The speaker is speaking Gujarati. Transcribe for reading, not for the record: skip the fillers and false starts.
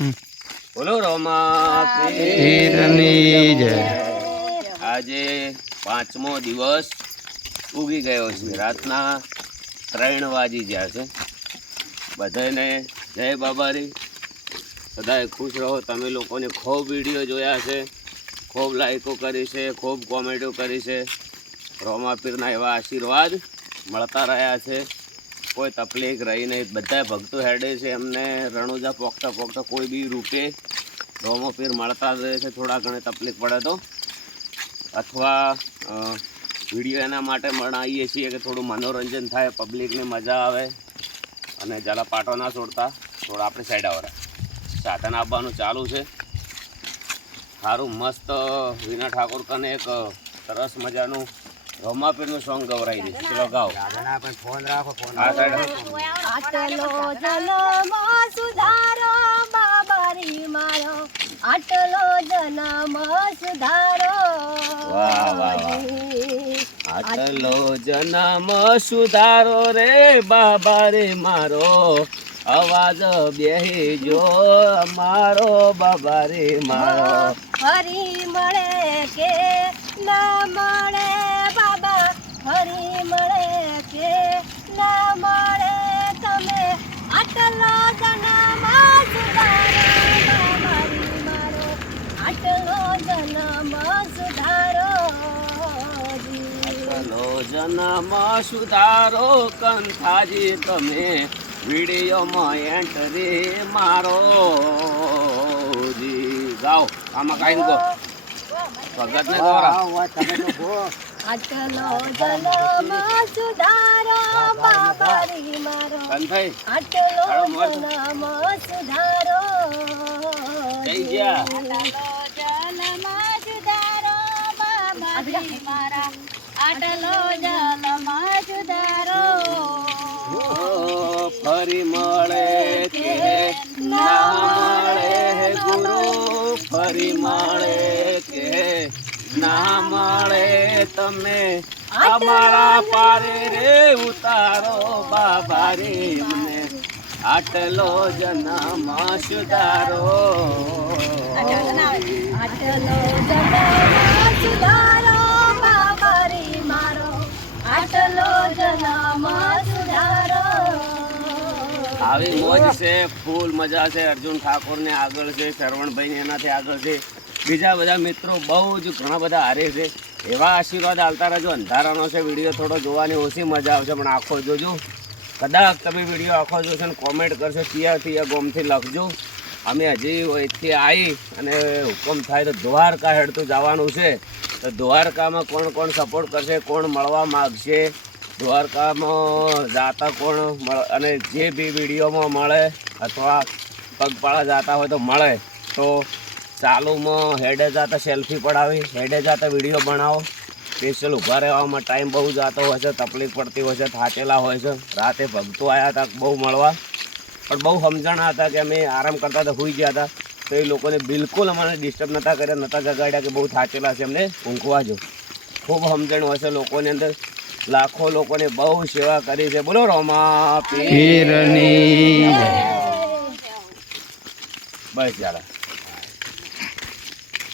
બોલો રોમા પીરની જય. આજે 5મો દિવસ ઉગી ગયો છે. રાતના 3 વાગી ગયા છે. બધાને જય બાબારી. બધાએ ખુશ રહો. તમે લોકોને ખૂબ વિડીયો જોયા છે, ખૂબ લાઈકો કરી છે, ખૂબ કોમેન્ટો કરી છે. રોમા પીરના એવા આશીર્વાદ મળતા રહ્યા છે. કોઈ તકલીફ રહી નહીં. બધા ભક્તો હેડે છે. એમને રણુજા પોખતા પોખતા કોઈ બી રૂપે રોમા પીર મળતા રહે છે. થોડા ઘણી તકલીફ પડે તો અથવા વિડીયો એના માટે બનાવીએ છીએ કે થોડું મનોરંજન થાય, પબ્લિકને મજા આવે અને જલા પાટો ના છોડતા થોડા આપણે સાઈડ આવરા સાધન આપવાનું ચાલુ છે. સારું મસ્ત વિના ઠાકોર કને એક સરસ મજાનું રોમા પીરનું સોંગ ગવરાઈ દઈશ. ચલો ગાઓ. ફોન રાખો, ફોન આ સાઈડ આટલો જન્મ સુધારો બાબારી મારો, આટલો જન્મ સુધારો. વાહ વાહ વાહ. આટલો જન્મ સુધારો રે બાબા રે મારો, અવાજ બેહીજો મારો બાબા રે મારો. હરી મળે કે ના મળે બાબા, હરી મળે કે ના મળે, તમે આટલો જન્મ સુધારો બાબારી મારો, આટલો જન્મ સુધારો. આટલો જન્મ સુધારો કંથાજી તમે વિડીયોમાં એન્ટ્રી મારો જી. ગાઓ. આમાં કાંઈ કહો ભગત ને દ્વારા આટલો જન્મ સુધારો બાબારી મારો, કંથાઈ આટલો જન્મ સુધારો. થઈ ગયા. આટલો જન્મ સુધારો બાબારી મારા, આટલો જન્મ સુધારો. ફરી મળે કે ના મળે ગુરુ, ફરી મળે કે ના મળે, તમે અમારા પારે રે ઉતારો બાબા રે મને, આટલો જન્મ સુધારો. આટલો જન્મ સુધારો બાબારી મારો, આટલો જન્મ સુધારો. આવી મોજ છે, ફૂલ મજા છે. અર્જુન ઠાકોરને આગળ છે, શરવણભાઈને એનાથી આગળ છે, બીજા બધા મિત્રો બહુ જ ઘણા બધા હારે છે. એવા આશીર્વાદ આવતા રહેજો. અંધારાનો છે વિડીયો, થોડો જોવાની ઓછી મજા આવશે પણ આખો જોજો. કદાચ તમે વિડીયો આખો જોશો ને કોમેન્ટ કરશો તિયાથી ગોમથી લખજો. અમે હજી અહીંથી આવી અને હુકમ થાય તો દ્વારકા હેડતું જવાનું છે. તો દ્વારકામાં કોણ કોણ સપોર્ટ કરશે, કોણ મળવા માગશે, દ્વારકામાં જાતા કોણ અને જે બી વિડીયોમાં મળે અથવા પગપાળા જાતા હોય તો મળે તો ચાલુમાં હેડે જતા સેલ્ફી પડાવી, હેડે જતા વિડીયો બનાવો. સ્પેશિયલ ઊભા રહેવામાં ટાઈમ બહુ જતો હોય છે, તકલીફ પડતી હોય છે, થાકેલા હોય છે. રાતે ભક્તો આવ્યા હતા બહુ મળવા, પણ બહુ સમજણા હતા કે અમે આરામ કરતા હતા, સૂઈ ગયા હતા. તો એ લોકોને બિલકુલ અમને ડિસ્ટર્બ નહોતા કર્યા, નહોતા જગાડ્યા કે બહુ થાકેલા છે, અમને ઊંઘવા જો. ખૂબ સમજણ હોય છે લોકોની અંદર. લાખો લોકોને બહુ સેવા કરી છે. બોલો રોમા પીરની જય. બસ ચાલો.